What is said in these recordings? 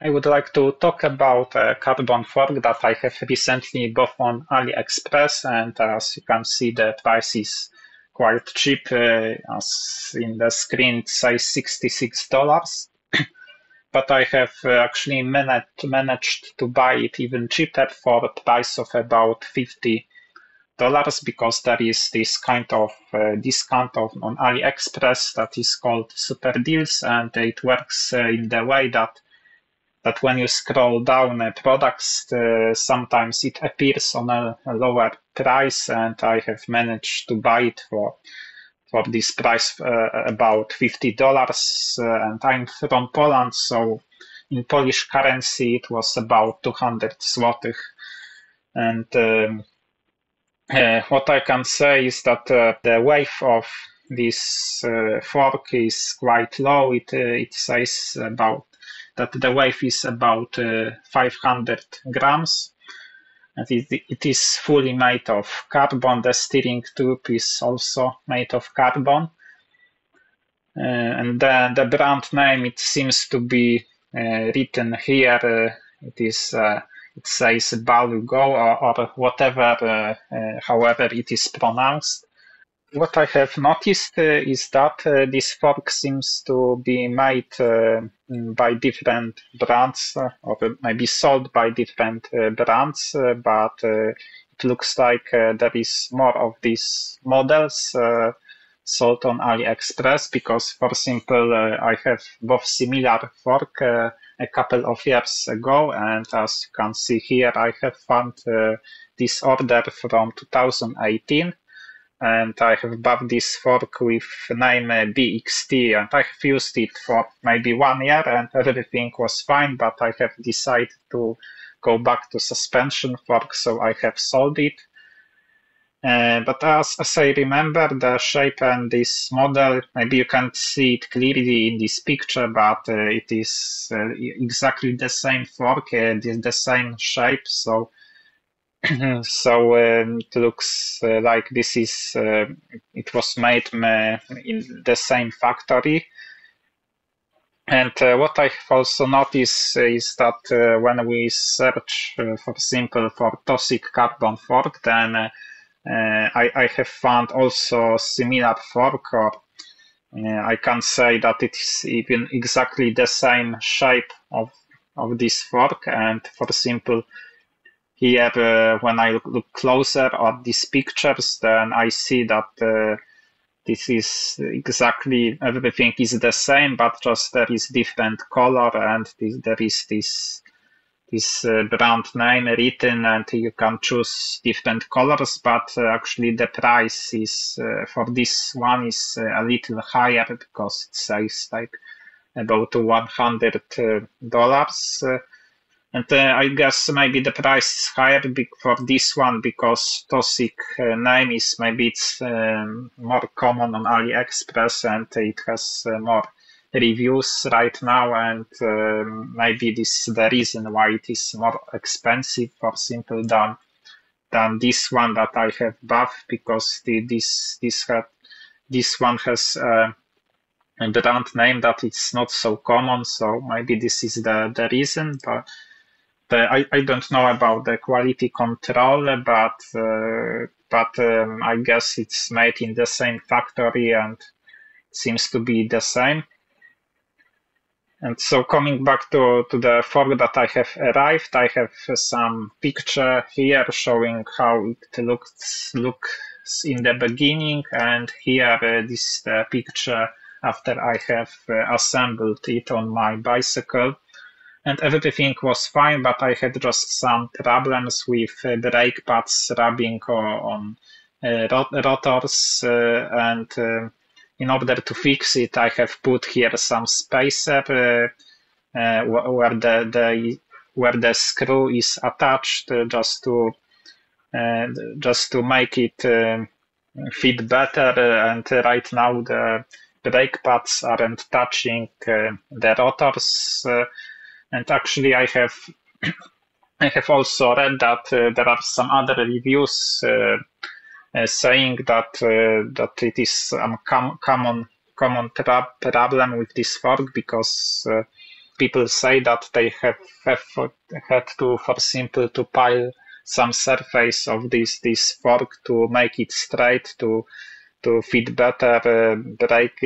I would like to talk about a carbon fork that I have recently bought on Aliexpress, and as you can see, the price is quite cheap. As in the screen, it says $66, but I have actually managed to buy it even cheaper for a price of about $50 because there is this kind of discount on AliExpress that is called super deals, and it works in the way that when you scroll down products, sometimes it appears on a lower price, and I have managed to buy it for this price about $50. And I'm from Poland, so in Polish currency it was about 200 zlotych. And what I can say is that the weight of this fork is quite low. It says about that the weight is about 500 grams. And it is fully made of carbon. The steering tube is also made of carbon. And the brand name, it seems to be written here. It says Balugoe or whatever, however it is pronounced. What I have noticed is that this fork seems to be made by different brands, or maybe sold by different brands, but it looks like there is more of these models sold on AliExpress because, for example, I have both similar fork a couple of years ago, and as you can see here, I have found this order from 2018, and I have bought this fork with name BXT, and I have used it for maybe 1 year, and everything was fine, but I have decided to go back to suspension fork, so I have sold it. But as I remember the shape and this model, maybe you can't see it clearly in this picture, but it is exactly the same fork, the same shape, so so it looks like this is it was made in the same factory. And what I have also noticed is that when we search, for example, for Toseek carbon fork, then I have found also similar fork, or I can say that it is even exactly the same shape of this fork. And for example, here, when I look closer at these pictures, then I see that this is exactly everything is the same, but just there is different color, and there is this brand name written, and you can choose different colors. But actually, the price is for this one is a little higher because it says like about $100. And I guess maybe the price is higher for this one because Toseek name is maybe it's more common on AliExpress, and it has more reviews right now, and maybe this is the reason why it is more expensive for simple than this one that I have bought, because this one has a brand name that it's not so common, so maybe this is the reason. But I don't know about the quality control, but I guess it's made in the same factory and seems to be the same. And so coming back to the fork that I have arrived, I have some picture here showing how it looks in the beginning, and here this is the picture after I have assembled it on my bicycle. And everything was fine, but I had just some problems with brake pads rubbing on rotors, and in order to fix it, I have put here some spacer where the screw is attached, just to make it fit better. And right now the brake pads aren't touching the rotors. And actually, I have also read that there are some other reviews saying that it is common problem with this fork, because people say that they have had to, for simple, to pile some surface of this fork to make it straight, to fit better brake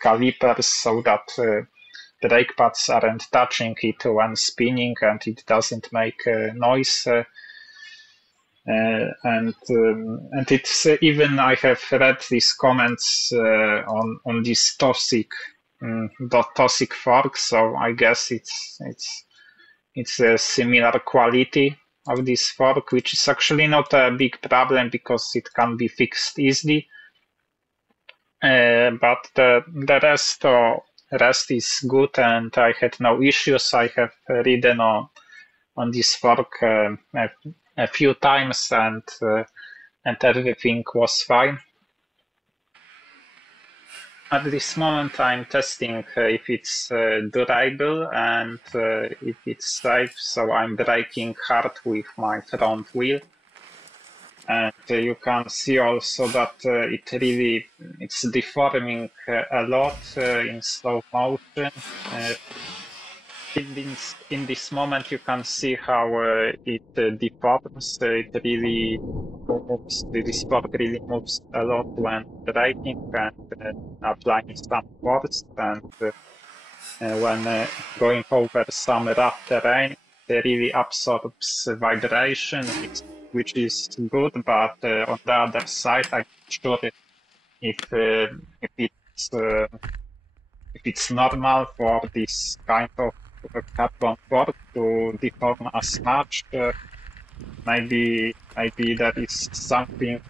calipers, so that brake pads aren't touching it when spinning and it doesn't make noise. And it's even I have read these comments on this Toseek fork, so I guess it's a similar quality of this fork, which is actually not a big problem because it can be fixed easily. But the rest is good, and I had no issues. I have ridden on this fork a few times, and everything was fine. At this moment, I'm testing if it's durable and if it's safe. So I'm braking hard with my front wheel, and you can see also that it's deforming a lot in slow motion. In this moment, you can see how it deforms. It really moves. This fork really moves a lot when braking and applying some force. And when going over some rough terrain, it really absorbs vibration, which is good. But on the other side, I'm not sure if it's normal for this kind of carbon fork to deform as much. Maybe that is something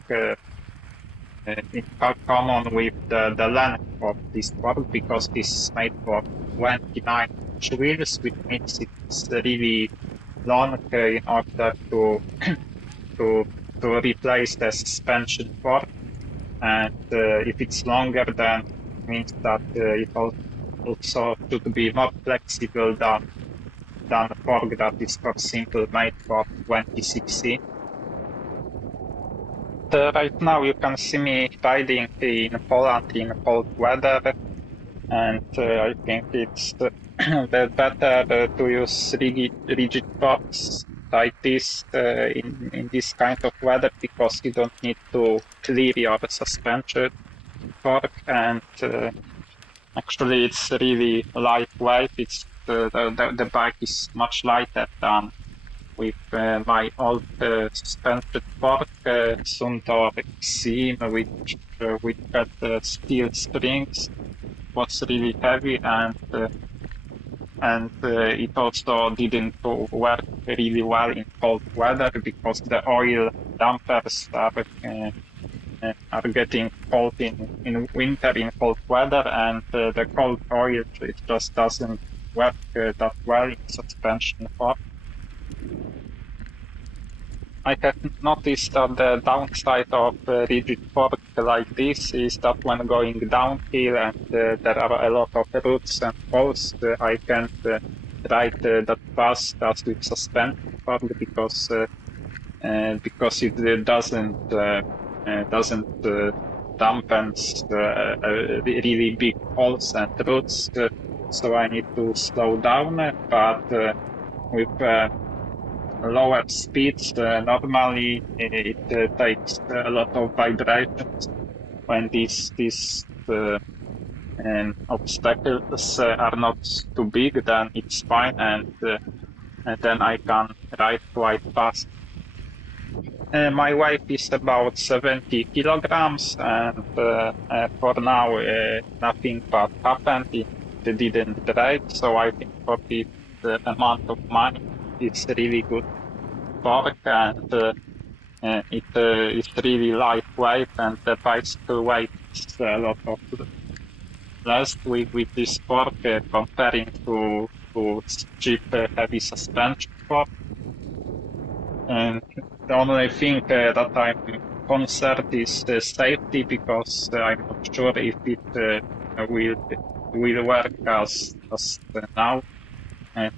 in common with the length of this fork, because this is made for 29-inch wheels, which means it's really long in order to replace the suspension fork. And if it's longer, then it means that it also should be more flexible than a fork that is, for example, made for 2016. Right now you can see me riding in Poland in cold weather, and I think it's better to use rigid forks like this in this kind of weather, because you don't need to clear your suspension fork, and actually it's really lightweight. The bike is much lighter than with my old suspension fork, Suntour Xim, which had steel springs, was really heavy, and it also didn't work really well in cold weather, because the oil dampers are getting cold in winter in cold weather, and the cold oil, it just doesn't work that well in suspension fork. I have noticed that the downside of rigid fork like this is that when going downhill and there are a lot of roots and falls, I can't ride that fast as with suspension fork, because it doesn't dampen really big holes and roots, so I need to slow down. But with lower speeds, normally it takes a lot of vibrations when these obstacles are not too big. Then it's fine, and then I can ride quite fast. My weight is about 70 kilograms, and for now nothing bad happened. It didn't break, so I think for this amount of money, it's really good fork, and it is really lightweight, and the bicycle weight is a lot of less with this fork comparing to cheap heavy suspension fork. And the only thing that I'm concerned is the safety, because I'm not sure if it will work as now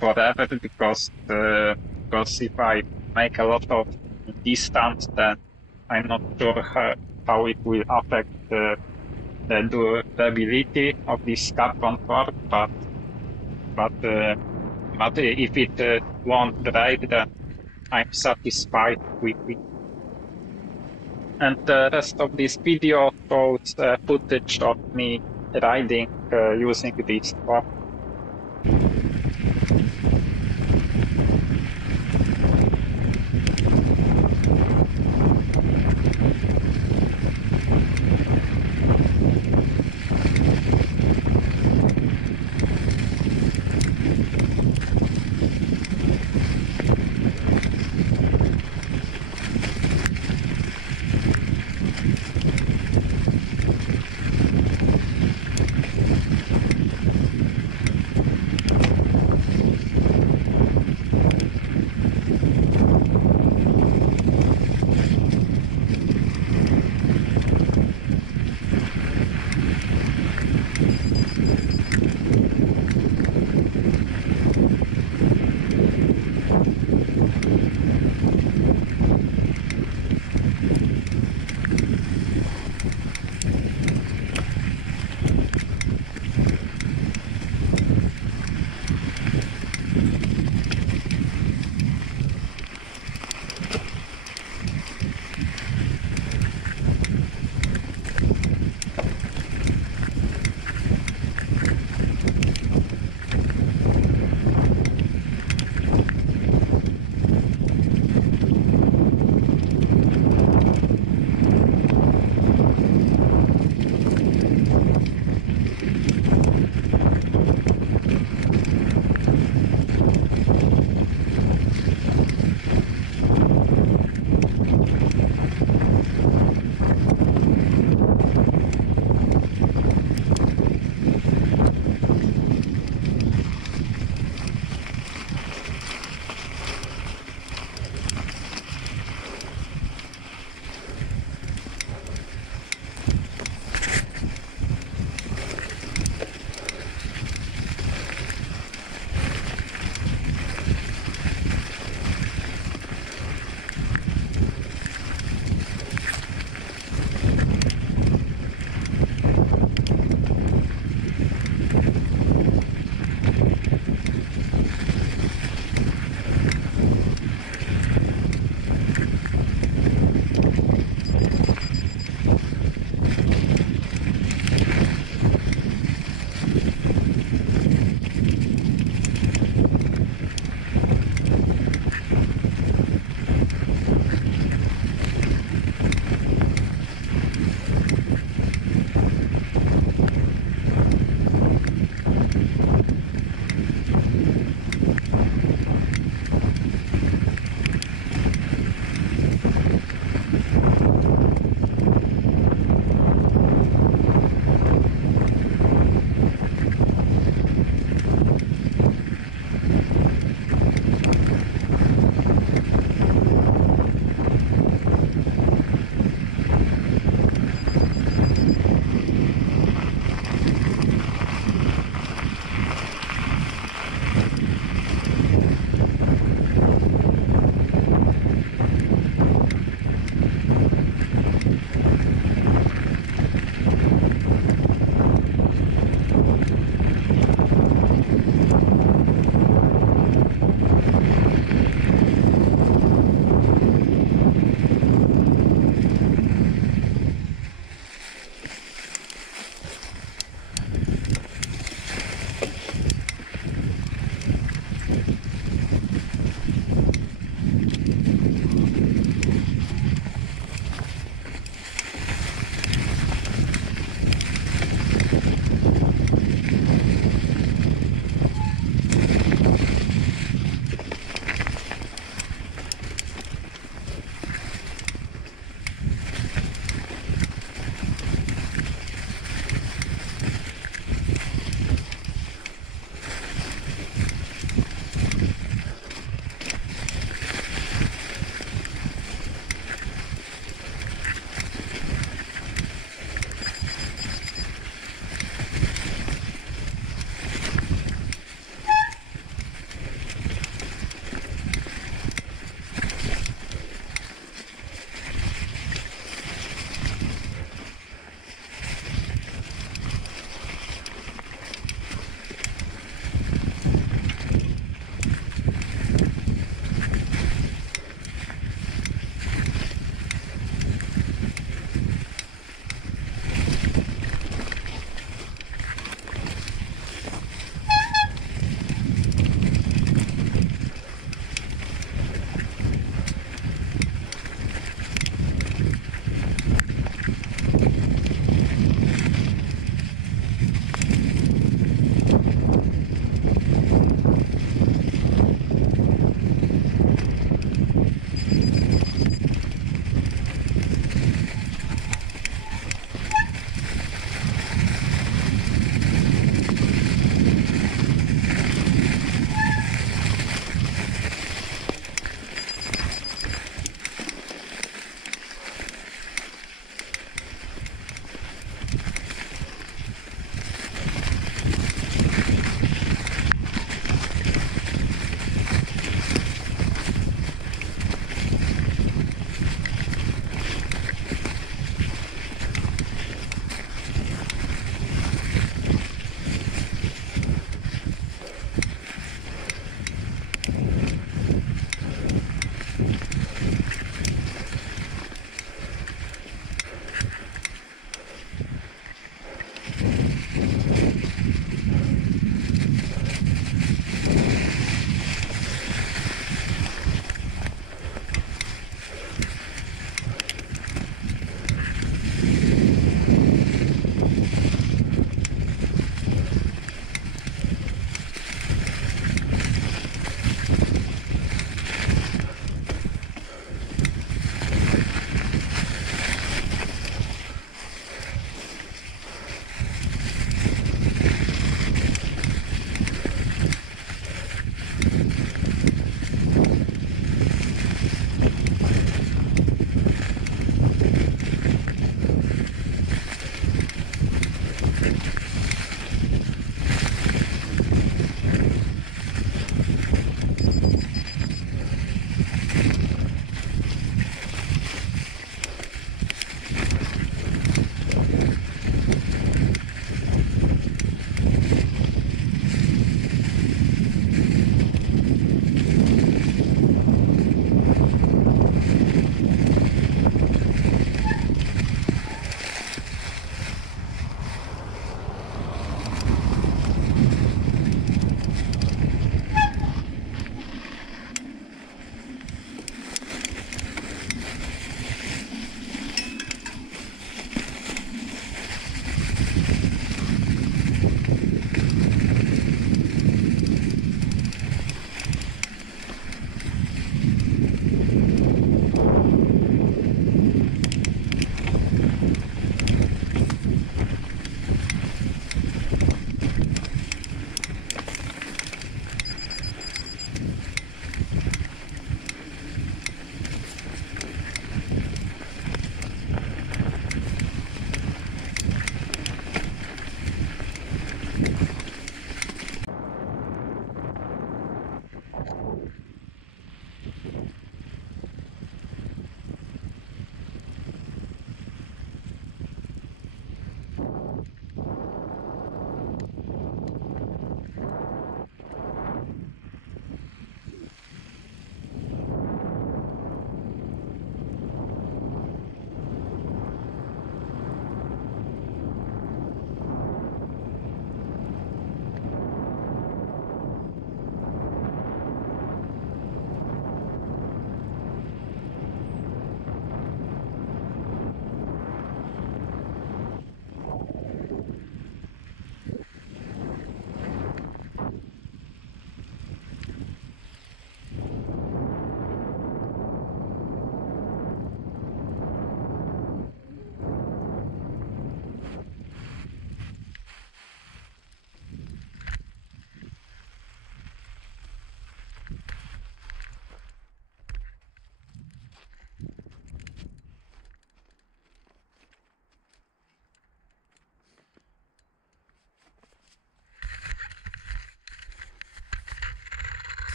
forever, because if I make a lot of distance, then I'm not sure how it will affect the durability of this carbon fork. But but if it won't break, then I'm satisfied with it. And the rest of this video shows footage of me riding using this fork.